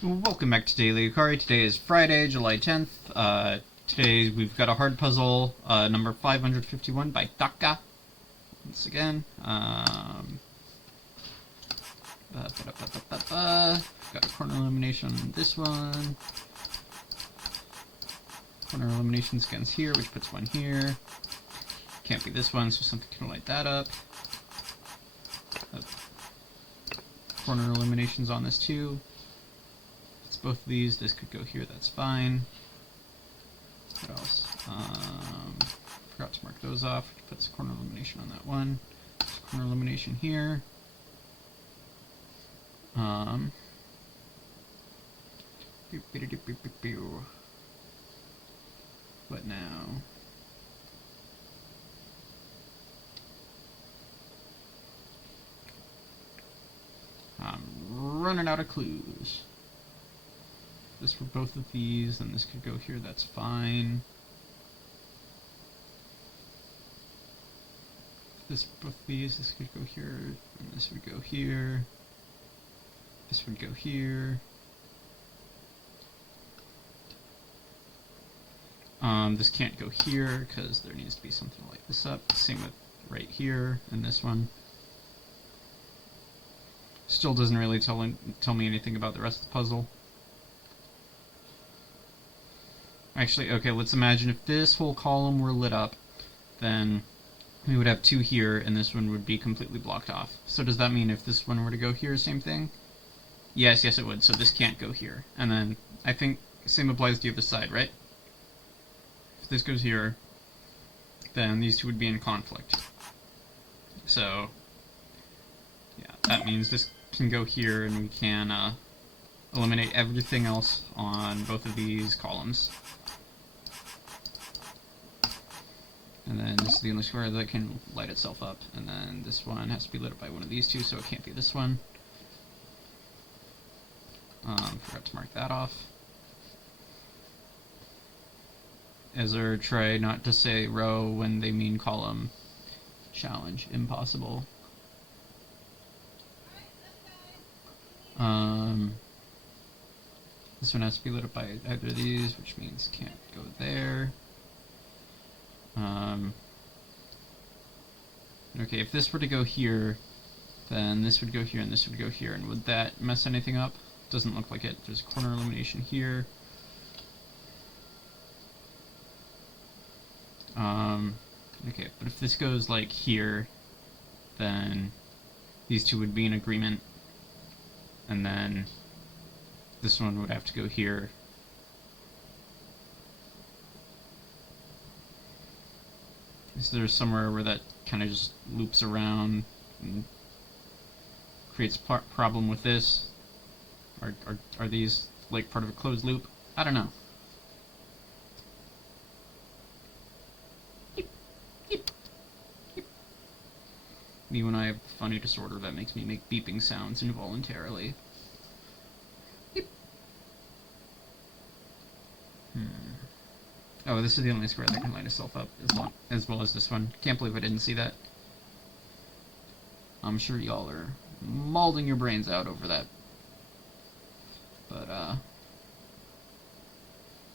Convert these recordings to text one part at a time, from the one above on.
Welcome back to Daily Akari. Today is Friday, July 10th. Today we've got a hard puzzle, number 551 by Taka. Once again. Got a corner elimination on this one. Corner elimination scans here, which puts one here. Can't be this one, so something can light that up. Corner eliminations on this too. Both of these, this could go here, that's fine. What else? Forgot to mark those off, which puts a corner elimination on that one. There's corner elimination here. What now? I'm running out of clues. This for both of these, and this could go here, that's fine. This for both of these, this could go here, and this would go here. This would go here. This can't go here, because there needs to be something to light this up. Same with right here, and this one. Still doesn't really tell me anything about the rest of the puzzle. Actually, okay, let's imagine if this whole column were lit up, then we would have two here, and this one would be completely blocked off. So does that mean if this one were to go here, same thing? Yes, it would. So this can't go here. And then I think same applies to the other side, right? If this goes here, then these two would be in conflict. So, yeah, that means this can go here, and we can eliminate everything else on both of these columns. And then this is the only square that can light itself up. And then this one has to be lit up by one of these two, so it can't be this one. Forgot to mark that off. Ezra, try not to say row when they mean column. Challenge. Impossible. This one has to be lit up by either of these, which means can't go there. Okay, if this were to go here, then this would go here and this would go here, and would that mess anything up? Doesn't look like it. There's a corner elimination here. Okay, but if this goes like here, then these two would be in agreement, and then this one would have to go here. Is there somewhere where that kind of just loops around and creates a problem with this? Are these like part of a closed loop? I don't know. Me when I have the funny disorder that makes me make beeping sounds involuntarily. Oh, this is the only square that can light itself up, as well as this one. Can't believe I didn't see that. I'm sure y'all are mauling your brains out over that. But,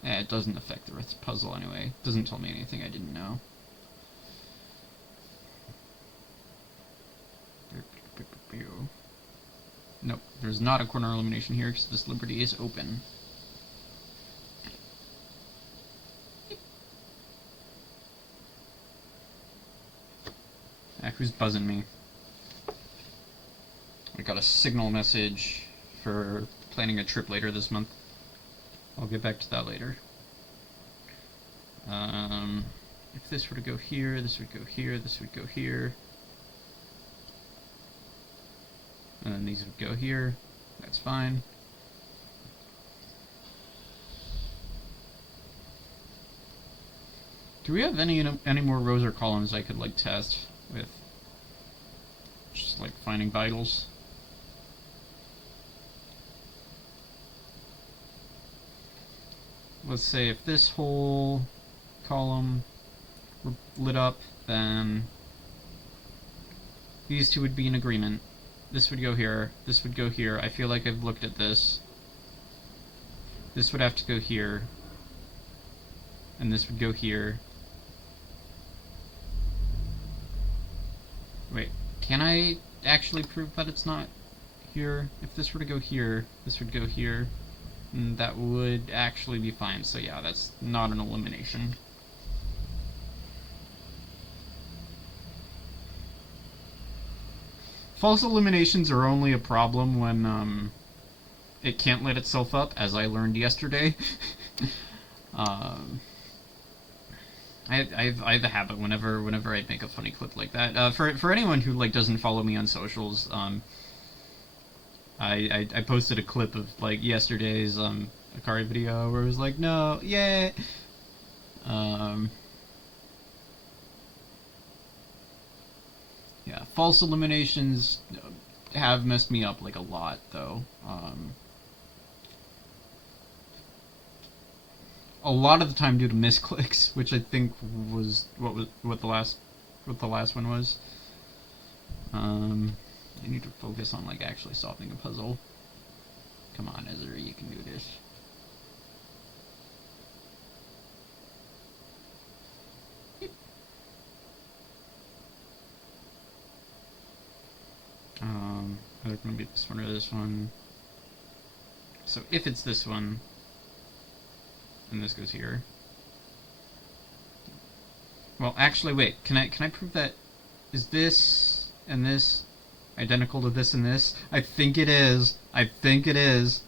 yeah, it doesn't affect the rest of the puzzle anyway. It doesn't tell me anything I didn't know. Nope, there's not a corner elimination here because this liberty is open. Who's buzzing me? I got a signal message for planning a trip later this month. I'll get back to that later. If this were to go here, this would go here, this would go here. And then these would go here. That's fine. Do we have any more rows or columns I could like test with? Just like finding vitals. Let's say if this whole column were lit up, then these two would be in agreement. This would go here, this would go here. I feel like I've looked at this. this would have to go here, and this would go here. Wait, can I actually prove that it's not here? If this were to go here, this would go here, and that would actually be fine. So yeah, that's not an elimination. False eliminations are only a problem when it can't let itself up, as I learned yesterday. I have a habit whenever I make a funny clip like that. For anyone who like doesn't follow me on socials, I posted a clip of like yesterday's Akari video where it was like, no, yeah. Yeah, false eliminations have messed me up like a lot though. A lot of the time due to misclicks, which I think was what the last one was. I need to focus on like actually solving a puzzle. Come on, Ezra, you can do this. Either gonna be this one or this one. So if it's this one, and this goes here. Well, actually, wait. Can I prove that? Is this and this identical to this and this? I think it is. I think it is.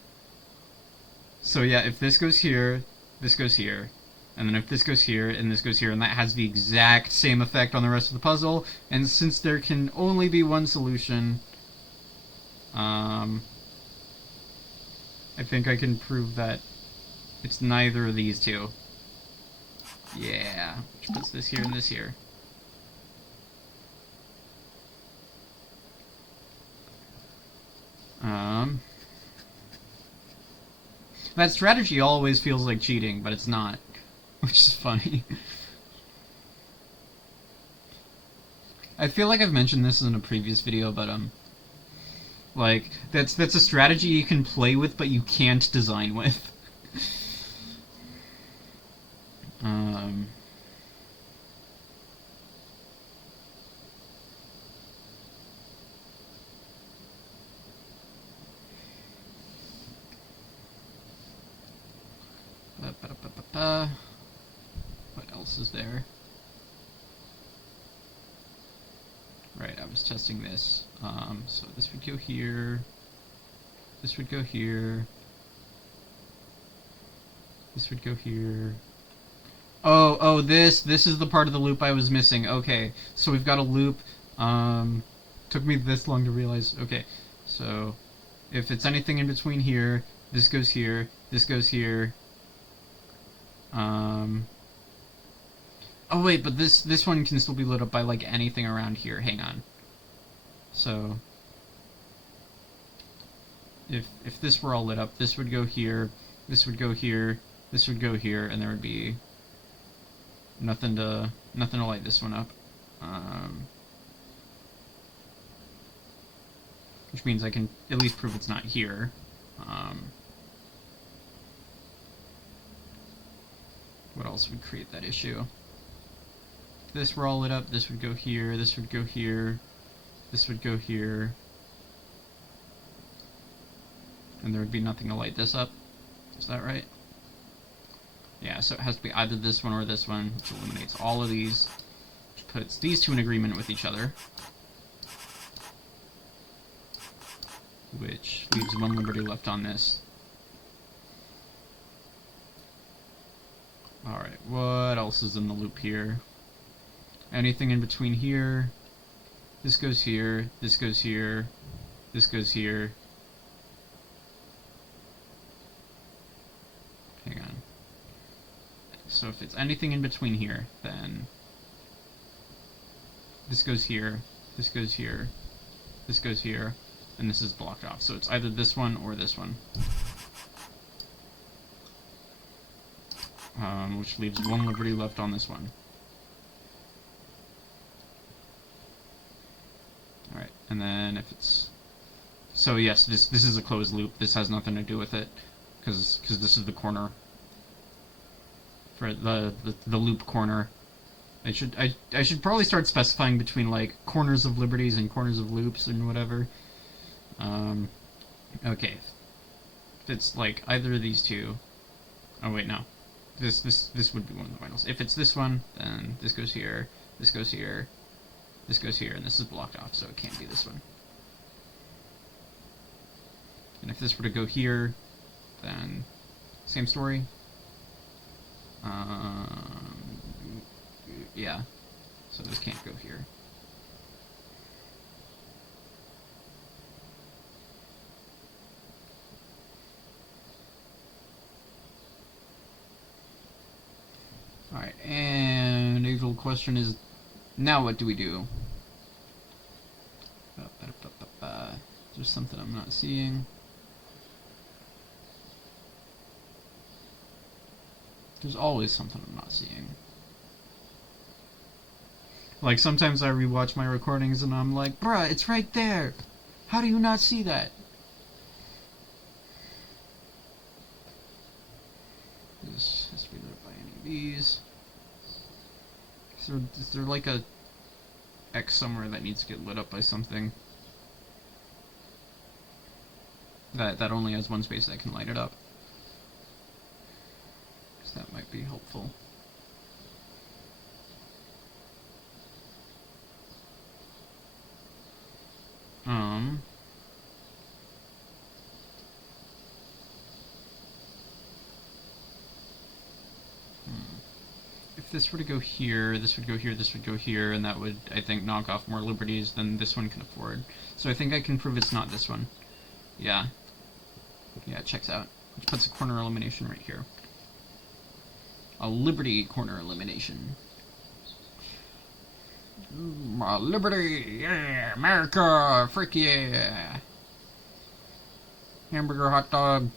So yeah, if this goes here, this goes here. And then if this goes here, and this goes here, and that has the exact same effect on the rest of the puzzle, and since there can only be one solution, I think I can prove that it's neither of these two. Yeah, which puts this here and this here. That strategy always feels like cheating, but it's not, which is funny. I feel like I've mentioned this in a previous video, but like that's a strategy you can play with, but you can't design with. What else is there? Right, I was testing this. So this would go here. This would go here. This would go here. Oh, this is the part of the loop I was missing. Okay, so we've got a loop. Took me this long to realize. Okay, so if it's anything in between here, this goes here, this goes here. Oh wait, but this one can still be lit up by like anything around here. Hang on. So if this were all lit up, this would go here, this would go here, this would go here, and there would be nothing to light this one up. Which means I can at least prove it's not here. What else would create that issue? If this were all lit up, this would go here, this would go here, this would go here, and there would be nothing to light this up. Is that right? Yeah, so it has to be either this one or this one, which eliminates all of these, which puts these two in agreement with each other, which leaves one liberty left on this. Alright, what else is in the loop here? Anything in between here. This goes here, this goes here, this goes here. Hang on. So if it's anything in between here, then this goes here, this goes here, this goes here, and this is blocked off. So it's either this one or this one. Which leaves one liberty left on this one. Alright, and then if it's... So yes, this is a closed loop. This has nothing to do with it. because this is the corner for the loop corner. I should probably start specifying between like corners of liberties and corners of loops and whatever. Okay, if it's like either of these two. Oh wait, no. This would be one of the finals. If it's this one, then this goes here, this goes here, this goes here, and this is blocked off, so it can't be this one. And if this were to go here, then same story. Yeah, so this can't go here. Alright, and the usual question is, now what do we do? There's something I'm not seeing. There's always something I'm not seeing. Like, sometimes I rewatch my recordings and I'm like, bruh, it's right there! How do you not see that? This has to be lit by any of these. Is there like a X somewhere that needs to get lit up by something? That only has one space that can light it up. So that might be helpful. If this were to go here, this would go here, this would go here, and that would, I think, knock off more liberties than this one can afford. So I think I can prove it's not this one. Yeah. Yeah, it checks out. Which puts a corner elimination right here. A liberty corner elimination. Liberty! Yeah! America! Frick yeah! Hamburger, hot dog.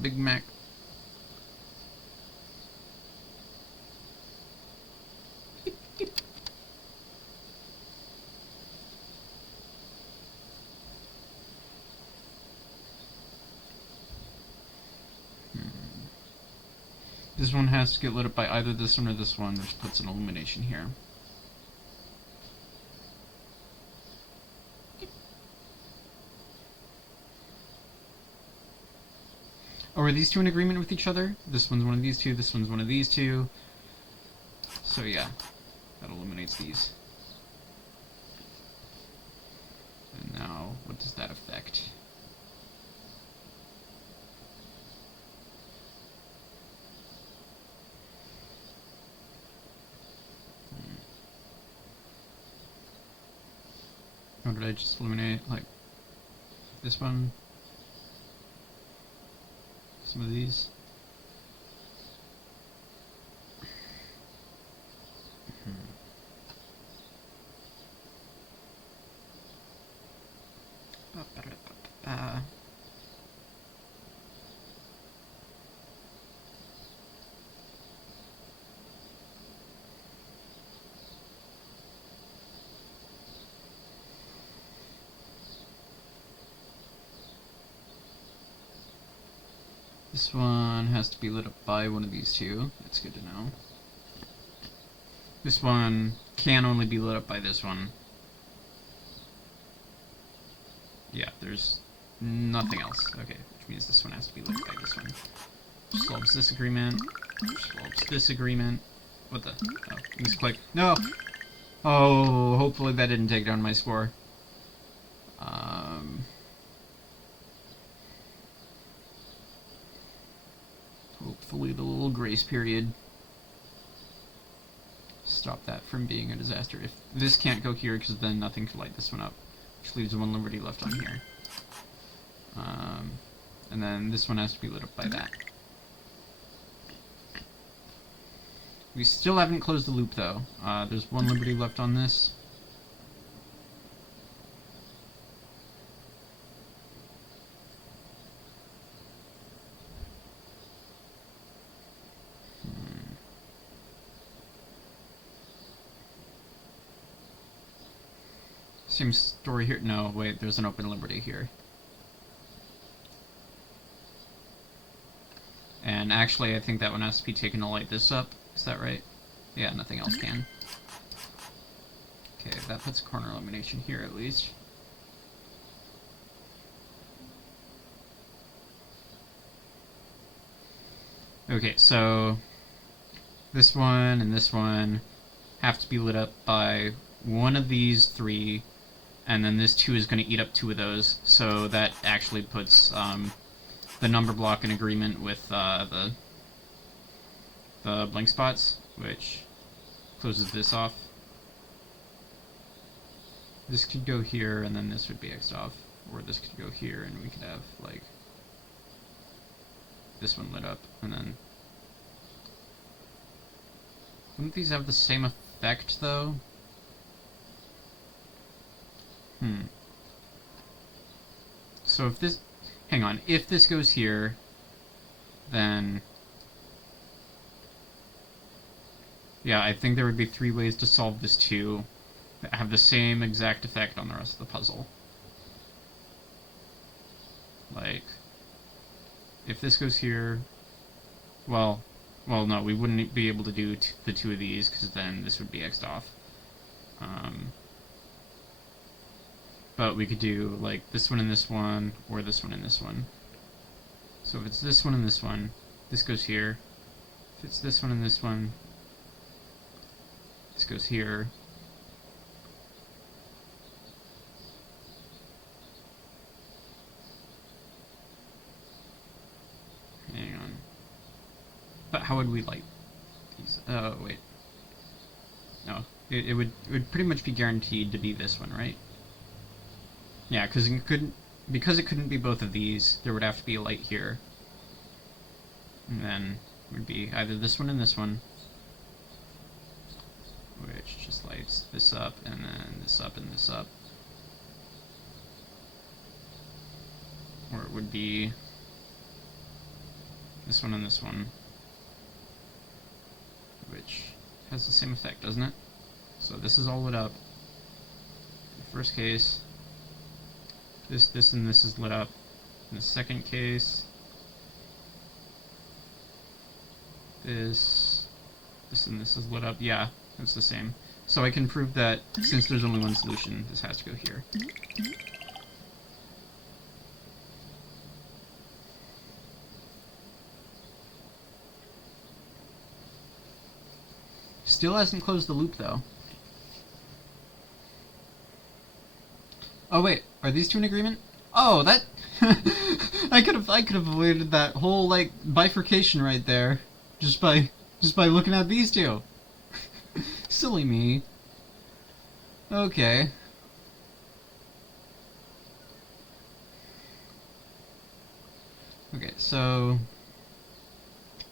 Big Mac. This one has to get lit up by either this one or this one, which puts an illumination here. Oh, are these two in agreement with each other? This one's one of these two, this one's one of these two. So yeah, that eliminates these. And now, what does that affect? Or did I just eliminate, like, this one? Some of these? This one has to be lit up by one of these two. That's good to know. This one can only be lit up by this one. Yeah, there's nothing else. Okay, which means this one has to be lit by this one. Solves this agreement. Solves this agreement. What the? Oh, misclick. No! Oh, hopefully that didn't take down my score. Hopefully the little grace period stop that from being a disaster. If this can't go here, because then nothing could light this one up, which leaves one liberty left on here. And then this one has to be lit up by that. We still haven't closed the loop though. There's one liberty left on this. Same story here. No, wait, there's an open liberty here. And actually, I think that one has to be taken to light this up. Is that right? Yeah, nothing else can. Okay, that puts corner illumination here at least. Okay, so this one and this one have to be lit up by one of these three, and then this 2 is going to eat up 2 of those, so that actually puts the number block in agreement with the blank spots, which closes this off. This could go here, and then this would be X'd off, or this could go here, and we could have, like, this one lit up, and then... Wouldn't these have the same effect, though? So if this... Hang on, if this goes here, then... Yeah, I think there would be 3 ways to solve this too, that have the same exact effect on the rest of the puzzle. Like, if this goes here... Well, no, we wouldn't be able to do the 2 of these, because then this would be X'd off. But we could do, like, this one and this one, or this one and this one. So if it's this one and this one, this goes here. If it's this one and this one, this goes here. Hang on. But how would we light these? Oh, wait. No. It would pretty much be guaranteed to be this one, right? Yeah, because it couldn't be both of these, there would have to be a light here. And then it would be either this one and this one, which just lights this up, and then this up and this up. Or it would be this one and this one, which has the same effect, doesn't it? So this is all lit up. In the first case, this and this is lit up. In the second case, this and this is lit up. Yeah, it's the same. So I can prove that since there's only one solution, this has to go here. Still hasn't closed the loop though. Oh wait, are these 2 in agreement? Oh, that I could have avoided that whole like bifurcation right there just by looking at these 2. Silly me. Okay. Okay, so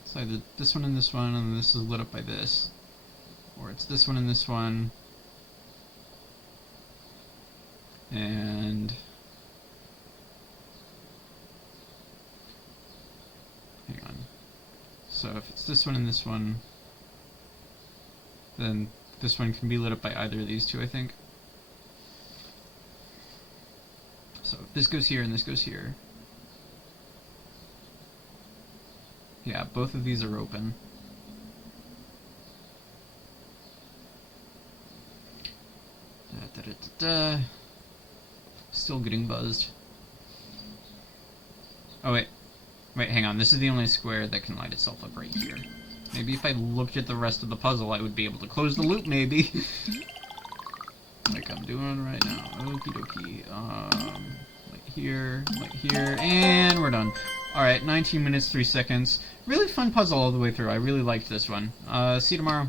it's either this one and this one, and this is lit up by this, or it's this one and this one. And hang on. So if it's this one and this one, then this one can be lit up by either of these 2, I think. So if this goes here and this goes here. Yeah, both of these are open. Still getting buzzed. Oh wait, hang on, this is the only square that can light itself up right here. Maybe if I looked at the rest of the puzzle I would be able to close the loop, maybe. Like I'm doing right now. Okie dokie. Light here, and we're done. Alright, 19 minutes, 3 seconds. Really fun puzzle all the way through. I really liked this one. See you tomorrow.